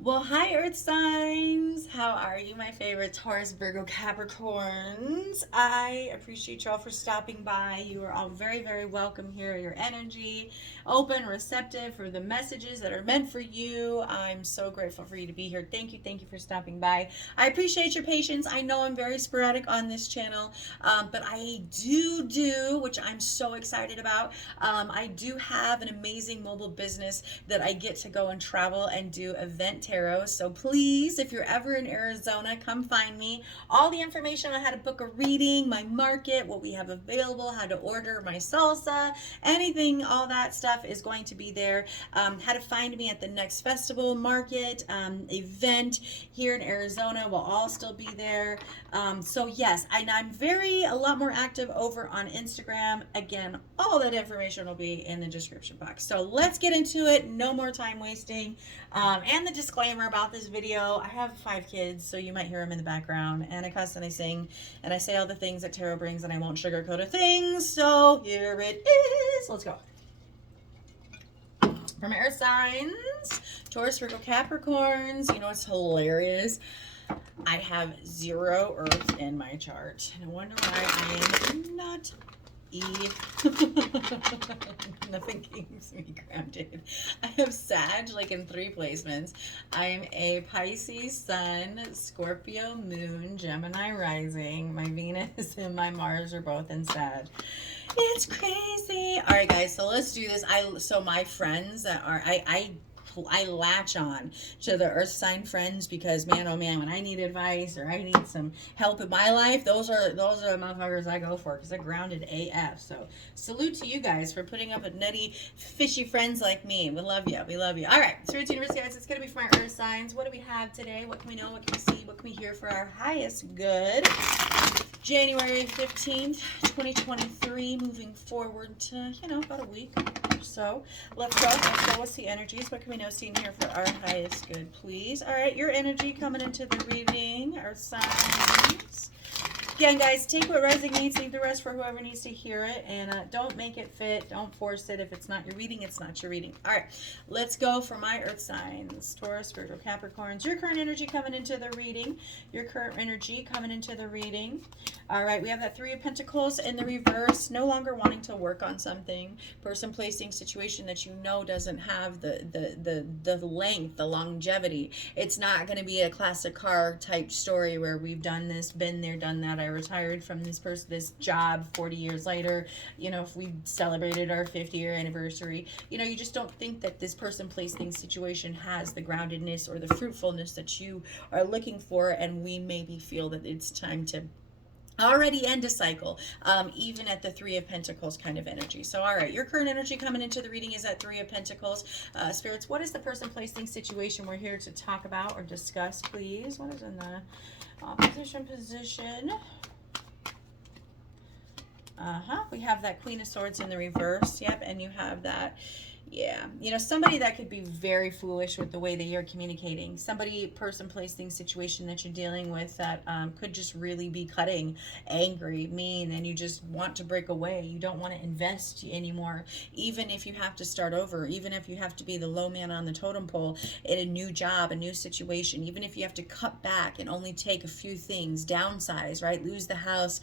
Well, hi, Earth signs. How are you, my favorite Taurus, Virgo, Capricorns? I appreciate you all for stopping by. You are all very, very welcome here. Your energy, open, receptive for the messages that are meant for you. I'm so grateful for you to be here. Thank you for stopping by. I appreciate your patience. I know I'm very sporadic on this channel, but I do, which I'm so excited about. I do have an amazing mobile business that I get to go and travel and do event tarot. So please, if you're ever in Arizona, come find me. All the information on how to book a reading, my market, what we have available, how to order my salsa, anything, all that stuff is going to be there. How to find me at the next festival, market, event here in Arizona will all still be there. So yes, I'm a lot more active over on Instagram. Again, all that information will be in the description box. So let's get into it. No more time wasting. And the disclaimer about this video, I have 5 kids, so you might hear them in the background. And I cuss and I sing and I say all the things that tarot brings, and I won't sugarcoat a thing. So here it is. Let's go. From air signs, Taurus, Virgo, Capricorns. You know what's hilarious? I have 0 Earth in my chart. And I wonder why I am not Nothing keeps me grounded. I have Sag like in 3 placements. I'm a Pisces Sun, Scorpio Moon, Gemini Rising. My Venus and my Mars are both in Sag. It's crazy. All right, guys. So let's do this. So my friends that are I latch on to the earth sign friends because man, oh man, when I need advice or I need some help in my life, those are the motherfuckers I go for because they're grounded AF. So salute to you guys for putting up with nutty, fishy friends like me. We love you. We love you. All right, so routine guys, it's gonna be for my earth signs. What do we have today? What can we know? What can we see? What can we hear for our highest good? January 15th, 2023, moving forward to, about a week or so. Let's go. What's the energies? What can we know, seeing here for our highest good, please? All right, your energy coming into the reading, our signs. Again, guys, take what resonates, leave the rest for whoever needs to hear it, and don't make it fit. Don't force it. If it's not your reading, it's not your reading. All right, let's go for my earth signs. Taurus, Virgo, Capricorns. Your current energy coming into the reading. Your current energy coming into the reading. All right, we have that 3 of Pentacles in the reverse. No longer wanting to work on something. Person, placing, situation that you know doesn't have the length, the longevity. It's not going to be a classic car type story where we've done this, been there, done that. I retired from this job 40 years later. If we celebrated our 50-year anniversary, you just don't think that this person, place, thing, situation has the groundedness or the fruitfulness that you are looking for, and we maybe feel that it's time to already end a cycle, even at the 3 of Pentacles kind of energy. So, all right, your current energy coming into the reading is at 3 of Pentacles. Spirits, what is the person, place, thing, situation we're here to talk about or discuss, please? What is in the opposition position? We have that Queen of Swords in the reverse. Yep, and you have that. Yeah, somebody that could be very foolish with the way that you're communicating. Somebody, person, place, thing, situation that you're dealing with that could just really be cutting, angry, mean, and you just want to break away. You don't want to invest anymore, even if you have to start over, even if you have to be the low man on the totem pole in a new job, a new situation, even if you have to cut back and only take a few things, downsize, right? Lose the house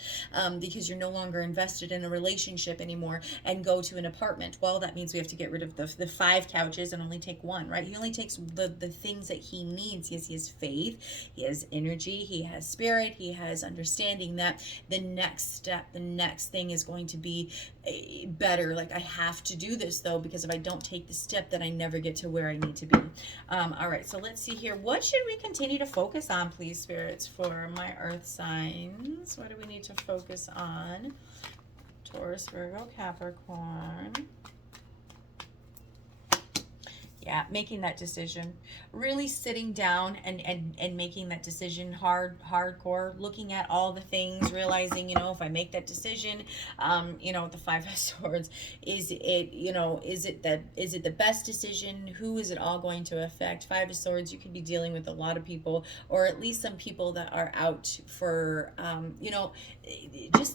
because you're no longer invested in a relationship anymore and go to an apartment. Well, that means we have to get rid of the 5 couches and only take 1, right? He only takes the things that he needs. He has faith, he has energy, he has spirit, he has understanding that the next step, the next thing is going to be better. Like, I have to do this though, because if I don't take the step, then I never get to where I need to be. All right, so let's see here. What should we continue to focus on, please, spirits, for my earth signs? What do we need to focus on? Taurus, Virgo, Capricorn. Yeah, making that decision, really sitting down and making that decision hardcore, looking at all the things, realizing, if I make that decision, with the 5 of Swords, is it the best decision? Who is it all going to affect? 5 of Swords, you could be dealing with a lot of people, or at least some people that are out for,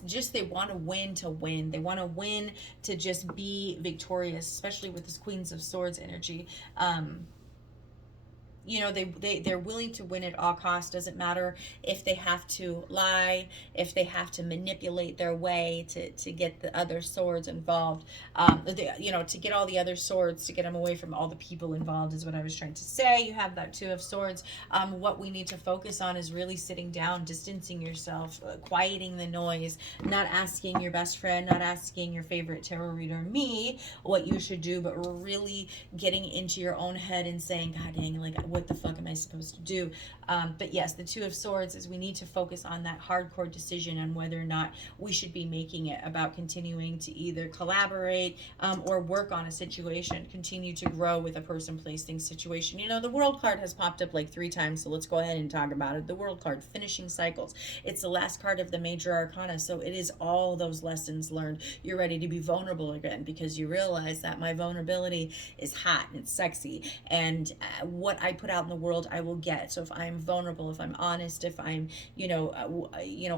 just they want to win to win. They want to win to just be victorious, especially with this Queens of Swords energy. you know, they're willing to win at all costs. Doesn't matter if they have to lie, if they have to manipulate their way to get the other swords involved, you know, to get all the other swords, to get them away from all the people involved is what I was trying to say. You have that Two of Swords. What we need to focus on is really sitting down, distancing yourself, quieting the noise, not asking your best friend, not asking your favorite tarot reader, me, what you should do, but really getting into your own head and saying, God dang, like, what the fuck am I supposed to do? But yes, the Two of Swords is we need to focus on that hardcore decision on whether or not we should be making it about continuing to either collaborate or work on a situation, continue to grow with a person, place, thing, situation. You know, the World card has popped up like 3 times, so let's go ahead and talk about it. The World card, finishing cycles. It's the last card of the major arcana, so it is all those lessons learned. You're ready to be vulnerable again because you realize that my vulnerability is hot and it's sexy, and what I put out in the world I will get. So if I'm vulnerable, if I'm honest, if I'm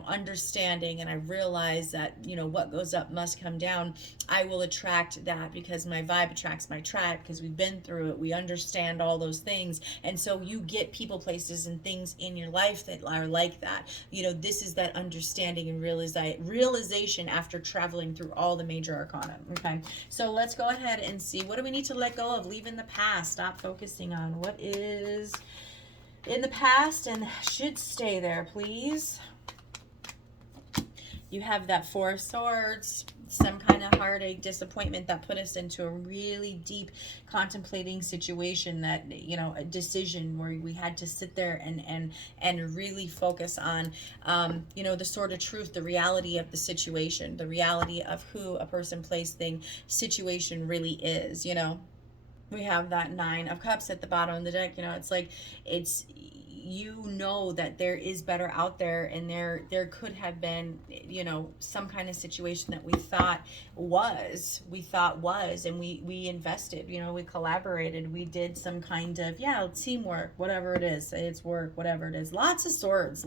understanding, and I realize that what goes up must come down, I will attract that because my vibe attracts my tribe, because we've been through it, we understand all those things. And so you get people, places, and things in your life that are like that. This is that understanding and realization after traveling through all the major arcana. Okay, so let's go ahead and see, what do we need to let go of, leave in the past, stop focusing on what is in the past and should stay there, please. You have that Four of Swords, some kind of heartache, disappointment that put us into a really deep contemplating situation, that, a decision where we had to sit there and really focus on, the sort of truth, the reality of the situation, the reality of who a person, place, thing, situation really is. We have that Nine of Cups at the bottom of the deck. It's like, that there is better out there, and there could have been, some kind of situation that we thought was, and we invested, we collaborated, we did some kind of, teamwork, whatever it is, say it's work, whatever it is. Lots of swords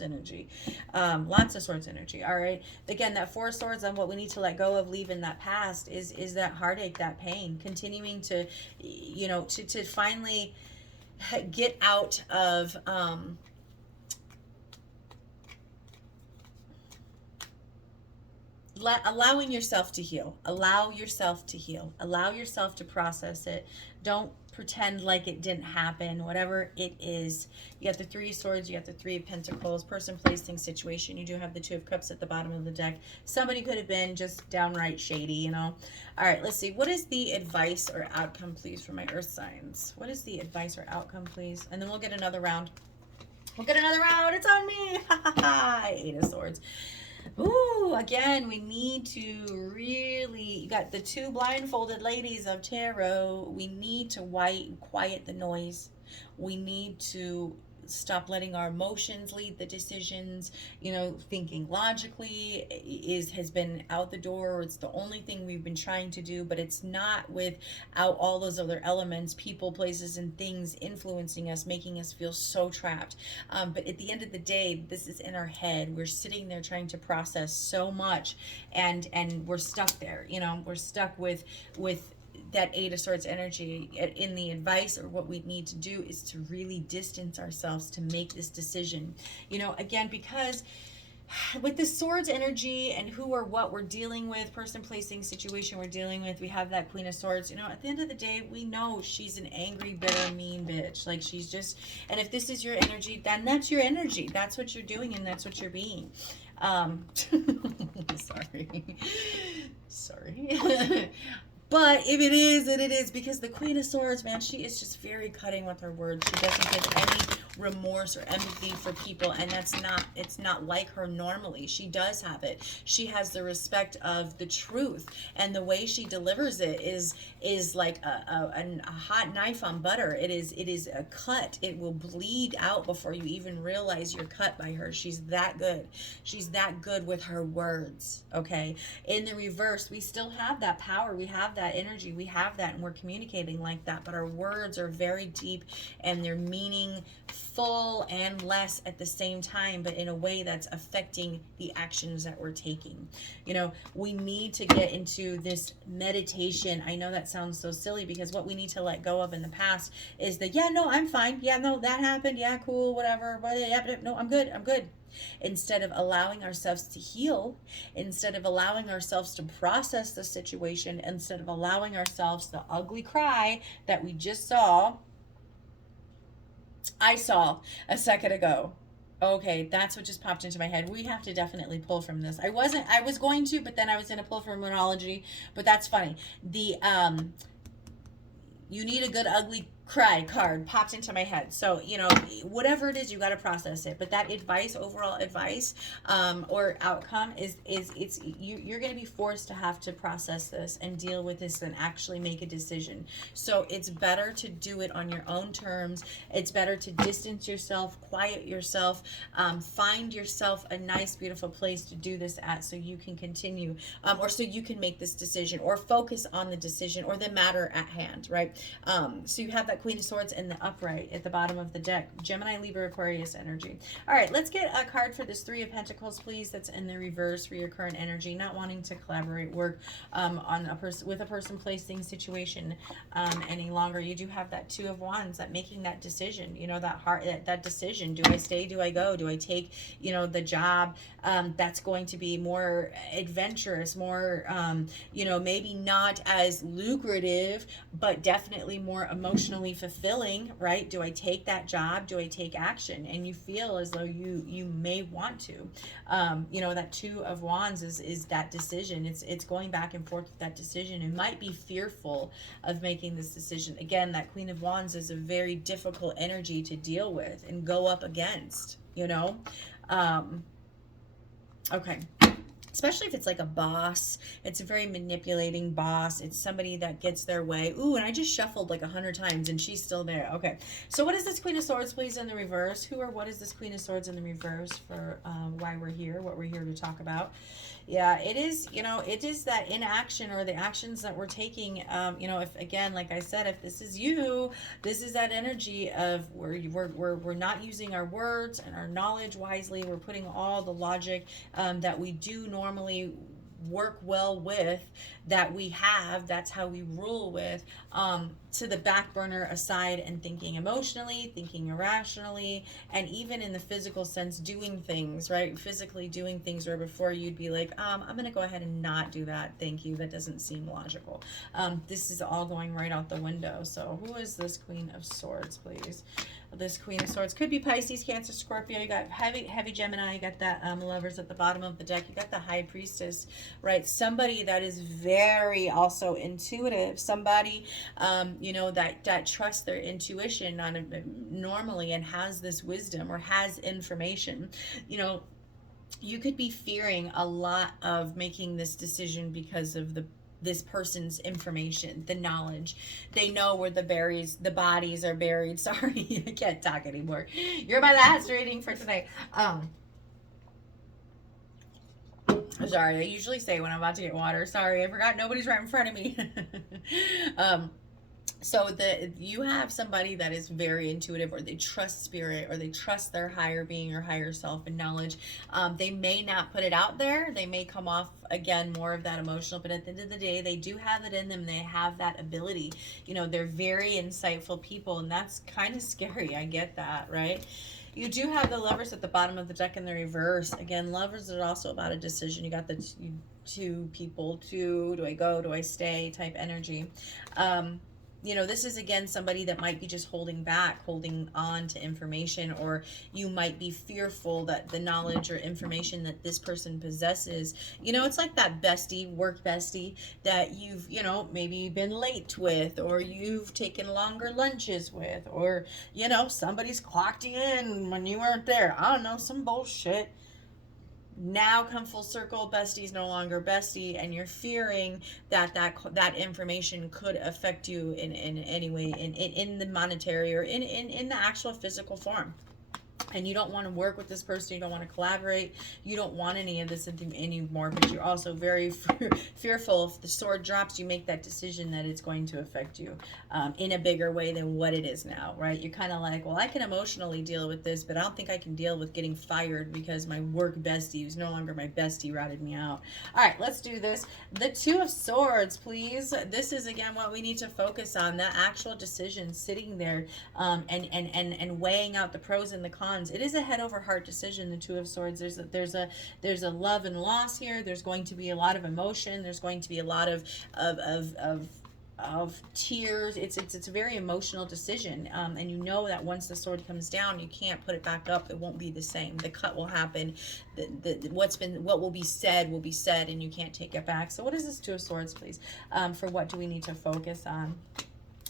energy, all right. Again, that Four of Swords on what we need to let go of, leave in that past, is that heartache, that pain, continuing to, to finally get out of allowing yourself to heal. Allow yourself to process it. Don't pretend like it didn't happen, whatever it is. You got the Three of Swords, you got the Three of Pentacles, person, place, thing, situation. You do have the Two of Cups at the bottom of the deck. Somebody could have been just downright shady, All right, let's see. What is the advice or outcome, please, for my earth signs? What is the advice or outcome, please? And then we'll get another round. It's on me. Eight of Swords. Ooh, again, we need to really, you got the two blindfolded ladies of tarot. We need to quiet the noise. We need to stop letting our emotions lead the decisions. Thinking logically has been out the door. It's the only thing we've been trying to do, but it's not without all those other elements, people, places, and things influencing us, making us feel so trapped. But at the end of the day, this is in our head. We're sitting there trying to process so much, and we're stuck there. We're stuck with that Eight of Swords energy. In the advice, or what we need to do, is to really distance ourselves to make this decision. Again, because with the Swords energy and who or what we're dealing with, person, placing, situation we're dealing with, we have that Queen of Swords. At the end of the day, we know she's an angry, bitter, mean bitch. Like, she's just, and if this is your energy, then that's your energy. That's what you're doing, and that's what you're being. Sorry. But if it is, then it is, because the Queen of Swords, man, she is just very cutting with her words. She doesn't give any remorse or empathy for people, and it's not like her normally. She does have it. She has the respect of the truth, and the way she delivers it is like a hot knife on butter. It is a cut. It will bleed out before you even realize you're cut by her. She's that good. She's that good with her words. Okay. In the reverse, we still have that power. We have that that energy. We have that, and we're communicating like that, but our words are very deep and they're meaningful and less at the same time, but in a way that's affecting the actions that we're taking. You know, we need to get into this meditation. I know that sounds so silly, because what we need to let go of in the past is the, yeah, no, I'm fine. Yeah, no, that happened. Yeah, cool, whatever. Yeah, no, I'm good. I'm good. Instead of allowing ourselves to heal, instead of allowing ourselves to process the situation, instead of allowing ourselves the ugly cry that we just saw, I saw a second ago. Okay, that's what just popped into my head. We have to definitely pull from this. I was going to, but then I was going to pull from Moonology, but that's funny. The you need a good ugly cry card popped into my head. So, you know, whatever it is, you got to process it. But that advice, overall advice, or outcome is you're going to be forced to have to process this and deal with this and actually make a decision. So it's better to do it on your own terms. It's better to distance yourself, quiet yourself, find yourself a nice, beautiful place to do this at, so you can continue, or so you can make this decision or focus on the decision or the matter at hand, right? So you have that Queen of Swords in the upright at the bottom of the deck. Gemini, Libra, Aquarius energy. All right, let's get a card for this Three of Pentacles, please. That's in the reverse for your current energy. Not wanting to collaborate, work on a person, with a person, place, thing, situation any longer. You do have that Two of Wands, that making that decision. You know, that heart, that decision. Do I stay? Do I go? Do I take, you know, the job that's going to be more adventurous, more, you know, maybe not as lucrative, but definitely more emotionally fulfilling, right? Do I take that job? Do I take action? And you feel as though you may want to. You know, that Two of Wands is that decision. It's going back and forth with that decision. It might be fearful of making this decision. Again, that Queen of Wands is a very difficult energy to deal with and go up against, you know? Okay. Especially if it's like a boss. It's a very manipulating boss. It's somebody that gets their way. Ooh, and I just shuffled like 100 times and she's still there. Okay. So what is this Queen of Swords, please, in the reverse? Who or what is this Queen of Swords in the reverse for why we're here, what we're here to talk about? Yeah, it is, you know, it is that inaction or the actions that we're taking. You know, if, again, like I said, if this is you, this is that energy of we're not using our words and our knowledge wisely. We're putting all the logic that we do normally work well with, that we have, that's how we rule with, to the back burner aside, and thinking emotionally, thinking irrationally, and even in the physical sense, doing things, right? Physically doing things where before you'd be like, I'm going to go ahead and not do that. Thank you. That doesn't seem logical. This is all going right out the window. So who is this Queen of Swords, please? This Queen of Swords could be Pisces, Cancer, Scorpio. You got heavy Gemini. You got that Lovers at the bottom of the deck. You got the High Priestess, right? Somebody that is very also intuitive. Somebody, you know, that trusts their intuition normally and has this wisdom or has information. You know, you could be fearing a lot of making this decision because of this person's information, the knowledge. They know where the bodies are buried. Sorry, I can't talk anymore. You're my last reading for today. I'm sorry, I usually say when I'm about to get water. Sorry, I forgot nobody's right in front of me. So you have somebody that is very intuitive, or they trust spirit, or they trust their higher being or higher self and knowledge. They may not put it out there. They may come off, again, more of that emotional, but at the end of the day, they do have it in them. They have that ability. You know, they're very insightful people, and that's kind of scary. I get that, right? You do have the Lovers at the bottom of the deck in the reverse. Again, Lovers are also about a decision. You got the two people, do I go, do I stay type energy. You know, this is, again, somebody that might be just holding back, holding on to information, or you might be fearful that the knowledge or information that this person possesses, you know, it's like that bestie, work bestie that you've, you know, maybe been late with, or you've taken longer lunches with, or, you know, somebody's clocked you in when you weren't there. I don't know, some bullshit. Now come full circle, bestie's no longer bestie, and you're fearing that information could affect you in any way, in the monetary or in the actual physical form. and you don't want to work with this person, you don't want to collaborate, you don't want any of this anymore, but you're also very fearful if the sword drops, you make that decision that it's going to affect you in a bigger way than what it is now, right? You're kind of like, well, I can emotionally deal with this, but I don't think I can deal with getting fired because my work bestie, who's no longer my bestie, ratted me out. All right, let's do this. The Two of Swords, please. This is, again, what we need to focus on, the actual decision, sitting there and weighing out the pros and the cons. It is a head over heart decision, the Two of Swords. There's a love and loss here. There's going to be a lot of emotion. There's going to be a lot of tears. It's a very emotional decision, and you know that once the sword comes down, you can't put it back up. It won't be the same. The cut will happen. What will be said, and you can't take it back. So what is this Two of Swords, please? For what do we need to focus on?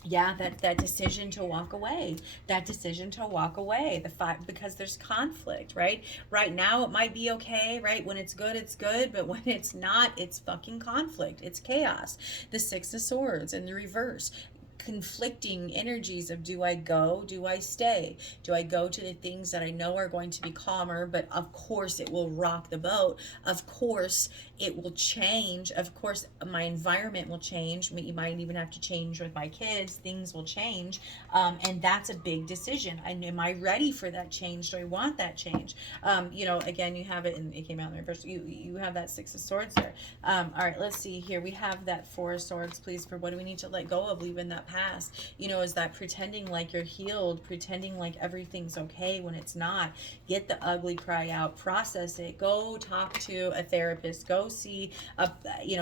Yeah, that decision to walk away, because there's conflict, right? Right now it might be okay, right? When it's good, but when it's not, it's fucking conflict. It's chaos. The Six of Swords in the reverse. Conflicting energies of, do I go, do I stay? Do I go to the things that I know are going to be calmer, but of course it will rock the boat, of course it will change, of course my environment will change, you might even have to change with my kids, things will change, and that's a big decision. Am I ready for that change? Do I want that change? Again, you have it, and it came out in the reverse. You have that Six of Swords there. All right, let's see here. We have that Four of Swords, please, for what do we need to let go of, leaving that past. Is that pretending like you're healed, pretending like everything's okay when it's not. Get the ugly cry out, process it, go talk to a therapist, go see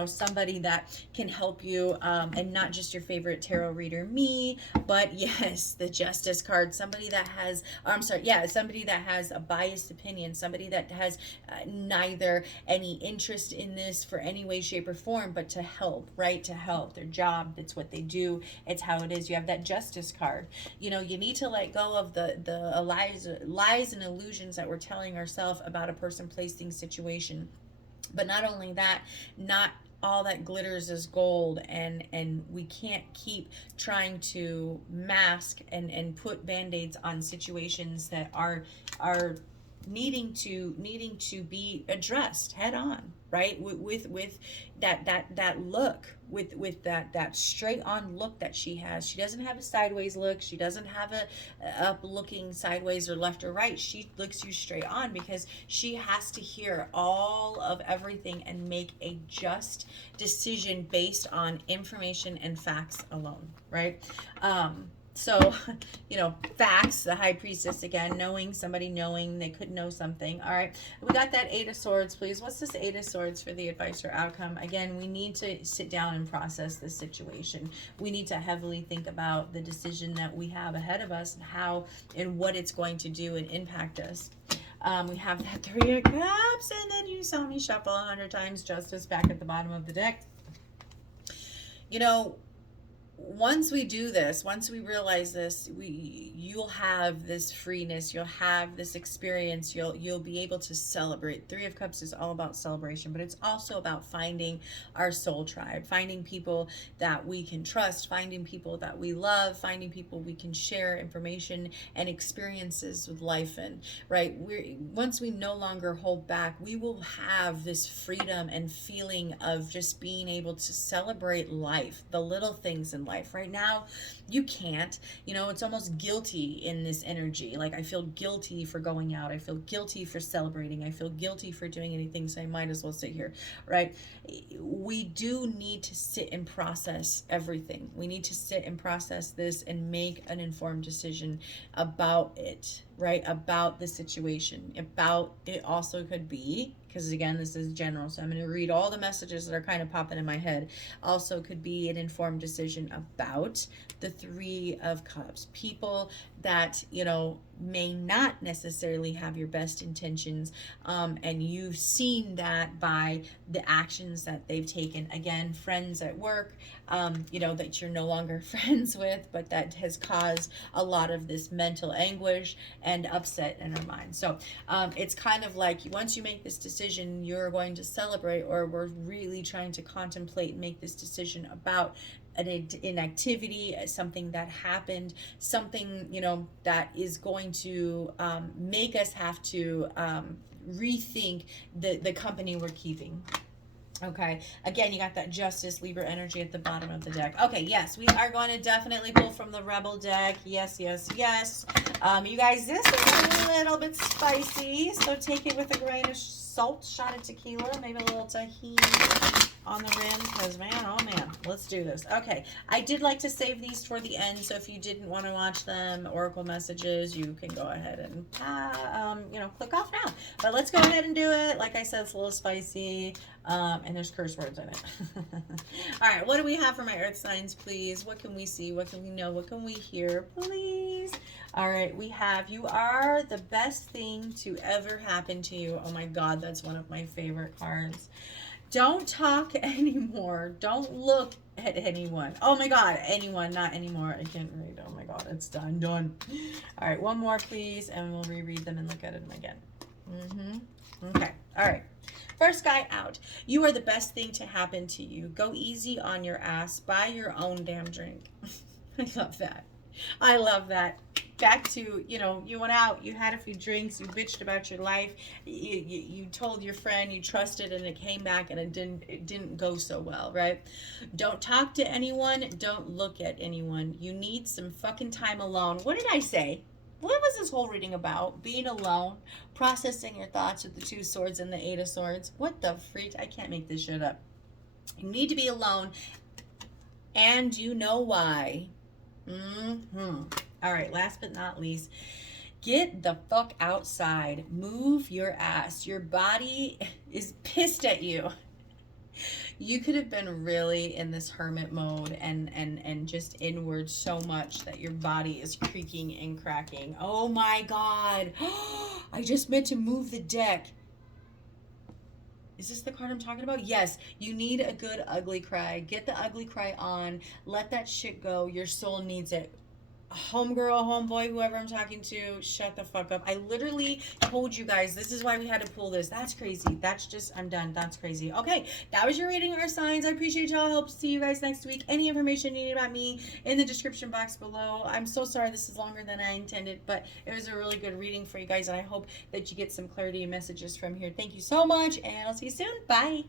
somebody that can help you, and not just your favorite tarot reader, me, but yes, the Justice card, somebody that has a biased opinion, somebody that has neither any interest in this for any way, shape, or form, but to help, right? To help. Their job, that's what they do. It's how it is. You have that Justice card. You need to let go of the lies and illusions that we're telling ourselves about a person, place, thing, situation. But not only that, not all that glitters is gold, and we can't keep trying to mask and put band-aids on situations that are needing to be addressed head on, right? With that look, with that straight on look that she has. She doesn't have a sideways look. She doesn't have a up looking sideways or left or right. She looks you straight on because she has to hear all of everything and make a just decision based on information and facts alone, right? So, facts, the High Priestess again, somebody knowing they could know something. All right, we got that Eight of Swords, please. What's this Eight of Swords for the advice or outcome? Again, we need to sit down and process this situation. We need to heavily think about the decision that we have ahead of us and how and what it's going to do and impact us. We have that Three of Cups, and then you saw me shuffle 100 times. Justice back at the bottom of the deck. Once we do this, once we realize this, you'll have this freeness, you'll have this experience, you'll be able to celebrate. Three of Cups is all about celebration, but it's also about finding our soul tribe, finding people that we can trust, finding people that we love, finding people we can share information and experiences with life in, right? Once we no longer hold back, we will have this freedom and feeling of just being able to celebrate life, the little things in life. Right now, you can't. It's almost guilty in this energy. Like, I feel guilty for going out. I feel guilty for celebrating. I feel guilty for doing anything, so I might as well sit here, right? We do need to sit and process everything. We need to sit and process this and make an informed decision about it, right? About the situation. About it also could be, because again, this is general, so I'm going to read all the messages that are kind of popping in my head. Also could be an informed decision about the Three of Cups. People that, may not necessarily have your best intentions, and you've seen that by the actions that they've taken. Again, friends at work, that you're no longer friends with, but that has caused a lot of this mental anguish and upset in our mind. So it's kind of like, once you make this decision, you're going to celebrate, or we're really trying to contemplate and make this decision about an activity, something that happened, something, you know, that is going to make us have to rethink the company we're keeping. Okay, again, you got that Justice Libra energy at the bottom of the deck. Okay, yes, we are going to definitely pull from the Rebel deck. Yes, yes, yes. You guys, this is a little bit spicy, so take it with a grain of salt, shot of tequila, maybe a little tahini on the rim, because man, oh man, let's do this. Okay, I did like to save these for the end, so if you didn't want to watch them, Oracle messages, you can go ahead and, you know, click off now. But let's go ahead and do it. Like I said, it's a little spicy. And there's curse words in it. All right, what do we have for my earth signs, please? What can we see? What can we know? What can we hear, please? All right, we have, you are the best thing to ever happen to you. Oh my God, that's one of my favorite cards. Don't talk anymore. Don't look at anyone. Oh my God, anyone, not anymore. I can't read. Oh my God, it's done. Done. All right, one more, please, and we'll reread them and look at them again. Okay, all right. First guy out. You are the best thing to happen to you. Go easy on your ass. Buy your own damn drink. I love that. I love that. Back to, you know, you went out, you had a few drinks, you bitched about your life, you told your friend you trusted, and it came back and it didn't go so well, right? Don't talk to anyone. Don't look at anyone. You need some fucking time alone. What did I say? What was this whole reading about? Being alone, processing your thoughts with the 2 swords and the 8 of swords. What the freak? I can't make this shit up. You need to be alone, and you know why. All right, last but not least, get the fuck outside. Move your ass. Your body is pissed at you. You could have been really in this hermit mode and just inward so much that your body is creaking and cracking. Oh my God. I just meant to move the deck. Is this the card I'm talking about? Yes. You need a good ugly cry. Get the ugly cry on. Let that shit go. Your soul needs it. Homegirl, homeboy, whoever I'm talking to, shut the fuck up. I literally told you guys, this is why we had to pull this. That's crazy. That's just, I'm done. That's crazy. Okay, that was your reading, our signs. I appreciate y'all. Hope to see you guys next week. Any information you need about me in the description box below. I'm so sorry this is longer than I intended, but it was a really good reading for you guys, and I hope that you get some clarity and messages from here. Thank you so much, and I'll see you soon. Bye.